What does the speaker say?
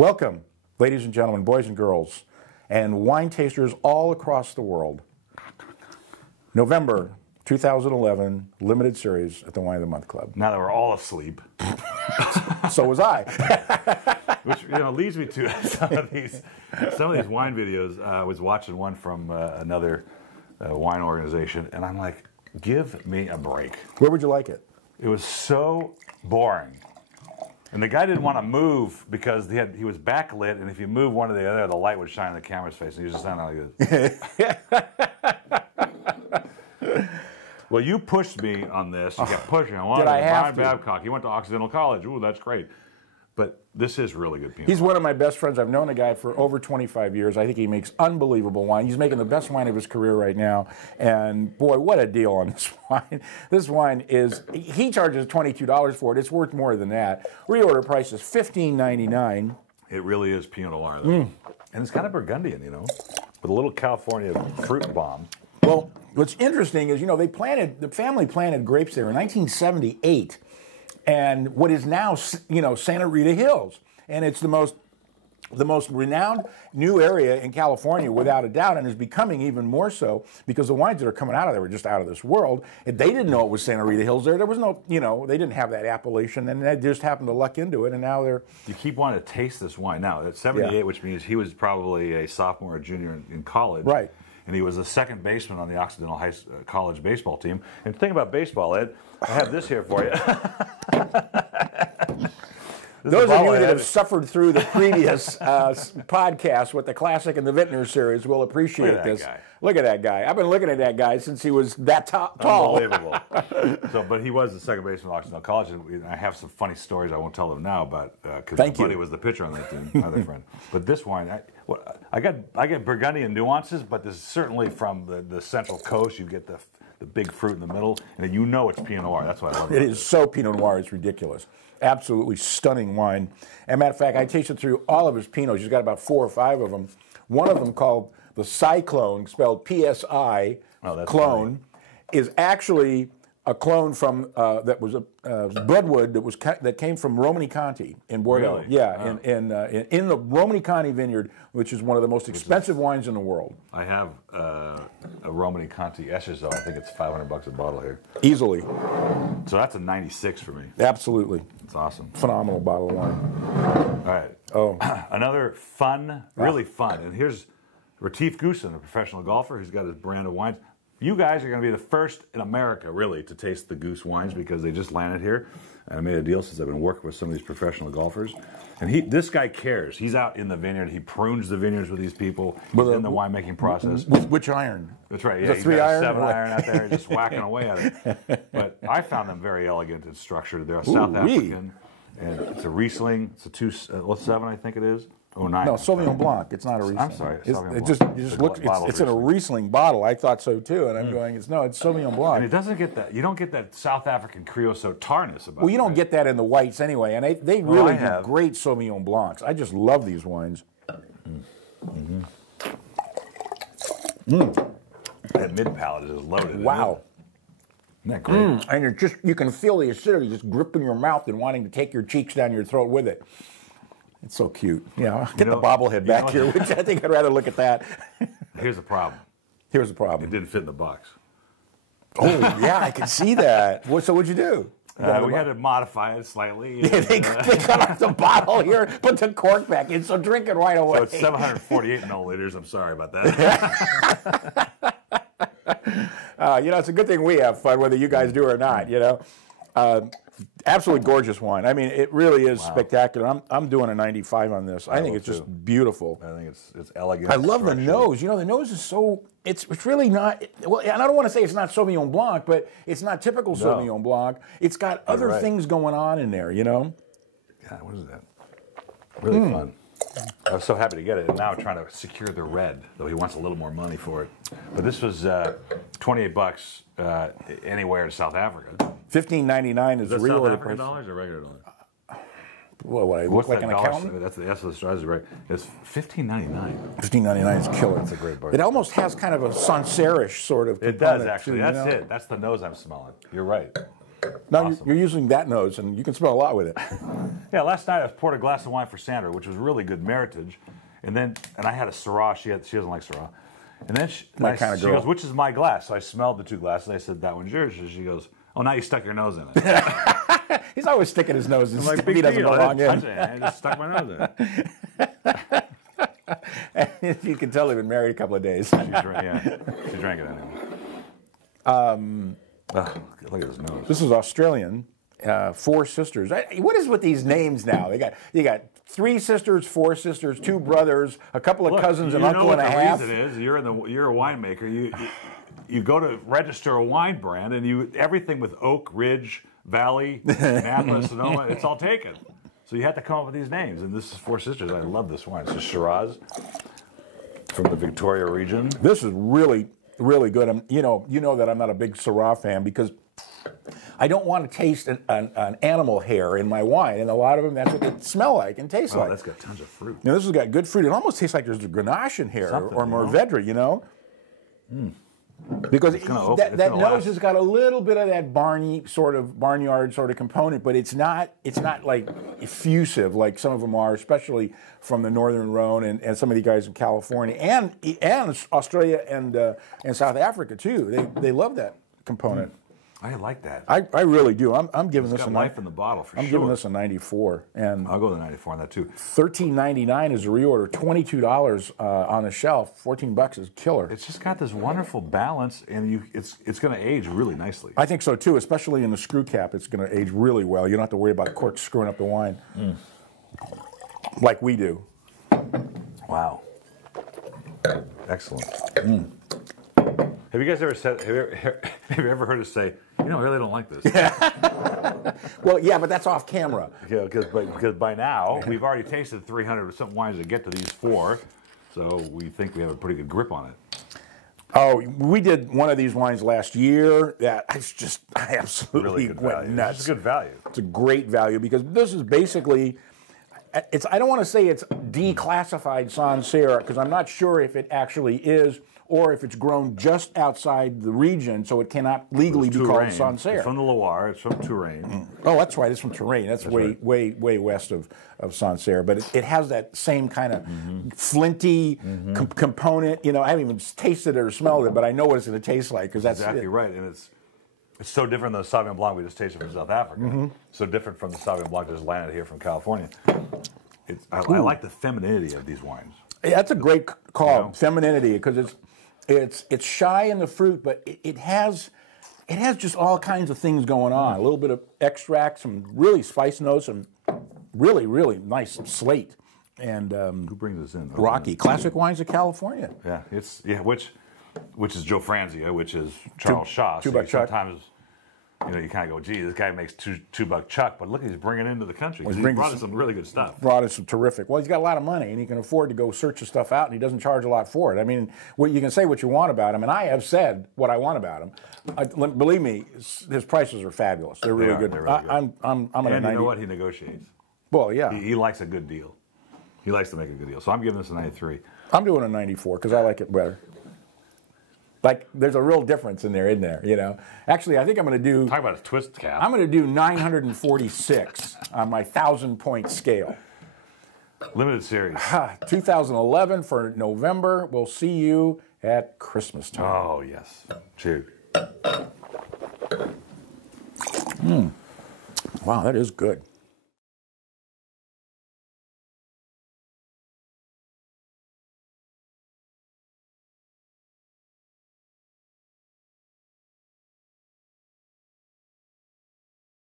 Welcome, ladies and gentlemen, boys and girls, and wine tasters all across the world. November 2011, limited series at the Wine of the Month Club. Now that we're all asleep. So was I. Which leads me to some of these wine videos. I was watching one from another wine organization, and I'm like, give me a break. Where would you like it? It was so boring. And the guy didn't want to move because he was backlit, and if you move one or the other, the light would shine in the camera's face, and he was just sounding like this. Well, you pushed me on this. You kept pushing. Did I have to? Babcock. You went to Occidental College. Ooh, that's great. But this is really good Pinot He's Noir. one of my best friends. I've known the guy for over 25 years. I think he makes unbelievable wine. He's making the best wine of his career right now. And boy, what a deal on this wine. This wine is, he charges $22 for it. It's worth more than that. Reorder price is $15.99. It really is Pinot Noir, though. And it's kind of Burgundian, with a little California fruit bomb. Well, what's interesting is, the family planted grapes there in 1978. And what is now, Santa Rita Hills. And it's the most renowned new area in California, without a doubt, and is becoming even more so because the wines that are coming out of there were just out of this world. And they didn't know it was Santa Rita Hills there. There was no, they didn't have that appellation, and they just happened to luck into it, and now they're... You keep wanting to taste this wine. Now, at 78, which means he was probably a sophomore or junior in college. Right. And he was a second baseman on the Occidental College baseball team. And think about baseball, Ed. I have this here for you. Those of you that have suffered through the previous podcast with the Classic and the Vintner series will appreciate this. Look at that guy. I've been looking at that guy since he was that tall. Unbelievable. But he was the second baseman at Occidental College, and I have some funny stories I won't tell them now, but because my buddy was the pitcher on that team, my other friend. But this wine, I get Burgundian nuances, but this is certainly from the Central Coast. You get the big fruit in the middle, and it's Pinot Noir. That's why I love it. It is so Pinot Noir, it's ridiculous. Absolutely stunning wine. As a matter of fact, I tasted through all of his Pinots. He's got about 4 or 5 of them. One of them, called the Cyclone, spelled P-S-I, clone, is actually a clone from that was a Bloodwood that came from Romani Conti in Bordeaux. Really? Yeah, in the Romani Conti vineyard, which is one of the most expensive wines in the world. I have a Romani Conti Echezeaux. I think it's $500 a bottle here. Easily. So that's a 96 for me. Absolutely. It's awesome. Phenomenal bottle of wine. All right. Oh. Another fun, really fun. And here's Retief Goosen, a professional golfer who's got his brand of wines. You guys are going to be the first in America, really, to taste the Goose wines because they just landed here. And I made a deal since I've been working with some of these professional golfers. And this guy cares. He's out in the vineyard. He prunes the vineyards with these people. He's in the winemaking process. With which iron? That's right. Yeah, he's got a 7 iron out there, just whacking away at it. But I found them very elegant and structured. They're a South African, and it's a Riesling. It's a 2.7, I think it is. Oh, 9. No, Sauvignon Blanc. It's not a Riesling. I'm sorry. It just looks. It's in a Riesling bottle. I thought so too, and I'm going. It's Sauvignon Blanc. And it doesn't get that. You don't get that South African creosote tartness about it. Well, you don't get that in the whites anyway, and they really do great Sauvignon Blancs. I just love these wines. That mid palate is loaded. Wow. Isn't that great? And you can feel the acidity just gripping your mouth and wanting to take your cheeks down your throat with it. It's so cute. Get the bobblehead back here, which I think I'd rather look at that. Here's the problem. Here's the problem. It didn't fit in the box. Oh, yeah, I can see that. So what'd you do? We had to modify it slightly. They cut off the bottle here, put the cork back in, so drink it right away. So it's 748 milliliters. I'm sorry about that. It's a good thing we have fun, whether you guys do or not, Absolutely gorgeous wine. I mean, it really is spectacular. I'm doing a 95 on this. I think it's just beautiful. I think it's elegant. I love the nose. The nose is so, it's really not, well, and I don't want to say it's not Sauvignon Blanc, but it's not typical Sauvignon Blanc. It's got other things going on in there, God, what is that? Really fun. I was so happy to get it, and now I'm trying to secure the red, though he wants a little more money for it. But this was $28 anywhere in South Africa. $15.99 is the real South African dollars or regular dollars? Well, what I look like an accountant? That's the S of the strategy, right? It's $15.99. $15.99 is killer. That's a great bargain. It almost has kind of a Sancerre-ish sort of. It does actually. That's it. That's the nose I'm smelling. You're right. Now Awesome. you're using that nose, and you can smell a lot with it. Yeah, last night I poured a glass of wine for Sandra, which was really good Meritage, and I had a Syrah. She doesn't like Syrah, and then she goes, "Which is my glass?" So I smelled the two glasses. I said, "That one's yours." And she goes, "Oh, now you stuck your nose in it." He's always sticking his nose in I'm like, stuff he doesn't belong in. I just stuck my nose in it. You can tell they've been married a couple of days. She drank it anyway. Look at his nose. This is Australian. 4 sisters. What is with these names now? You got 3 sisters, 4 sisters, 2 brothers, a couple of cousins, an uncle and a half. You know what the reason is? You're a winemaker. You go to register a wine brand, and everything with Oak, Ridge, Valley, Napa, Sonoma, it's all taken. So you have to come up with these names. And this is 4 sisters. I love this wine. It's a Shiraz from the Victoria region. This is really, really good. You know that I'm not a big Syrah fan because I don't want to taste an animal hair in my wine, and a lot of them, that's what they smell like and taste like. That's got tons of fruit. Now, this has got good fruit. It almost tastes like there's a Grenache in here or Mourvedre, you know? Because that nose has got a little bit of that barnyard sort of component, but it's not like effusive like some of them are, especially from the Northern Rhone and some of the guys in California and Australia and South Africa too. They love that component. I like that. I really do. I'm giving this a life in the bottle for sure. I'm giving this a 94, and I'll go to 94 on that too. $13.99 is a reorder. $22 on the shelf. $14 is killer. It's just got this wonderful balance, and it's going to age really nicely. I think so too, especially in the screw cap. It's going to age really well. You don't have to worry about corks screwing up the wine, like we do. Wow. Excellent. Have you guys ever said? Have you ever heard us say, "I really don't like this"? Well, yeah, but that's off camera. Yeah, because by now we've already tasted 300 or something wines that get to these 4, so we think we have a pretty good grip on it. Oh, we did one of these wines last year that I absolutely Really went nuts. It's a good value. It's a great value because this is basically. I don't want to say it's declassified Sancerre because I'm not sure if it actually is or if it's grown just outside the region, so it cannot legally be called Sancerre. It's from the Loire. It's from Touraine. Oh, that's right. It's from Touraine. That's way west of Sancerre. But it has that same kind of flinty component. I haven't even tasted it or smelled it, but I know what it's going to taste like because that's exactly right. And it's so different than the Sauvignon Blanc we just tasted from South Africa. So different from the Sauvignon Blanc that just landed here from California. I like the femininity of these wines. Yeah, that's a great call, femininity, because it's shy in the fruit, but it has just all kinds of things going on. A little bit of extract, some really spice notes, and really, really nice slate. And who brings this in? Rocky Classic Wines of California. Yeah, which is Joe Franzia, which is Charles Shaw. $2 Chuck. Sometimes you kind of go, gee, this guy makes $2 Chuck, but look, he's bringing it into the country. Well, he brought us some really good stuff. Brought us some terrific. Well, he's got a lot of money, and he can afford to go search the stuff out, and he doesn't charge a lot for it. I mean, you can say what you want about him, and I have said what I want about him. Believe me, his prices are fabulous. They're really good. They're really good. I'm at a 90. You know what? He negotiates. Well, yeah. He likes a good deal. He likes to make a good deal. So I'm giving this a 93. I'm doing a 94 because I like it better. Like, there's a real difference in there, isn't there? Actually, I think I'm going to do. Talk about a twist cap. I'm going to do 946 on my 1,000-point scale. Limited series. 2011 for November. We'll see you at Christmas time. Oh, yes. Cheers. Wow, that is good.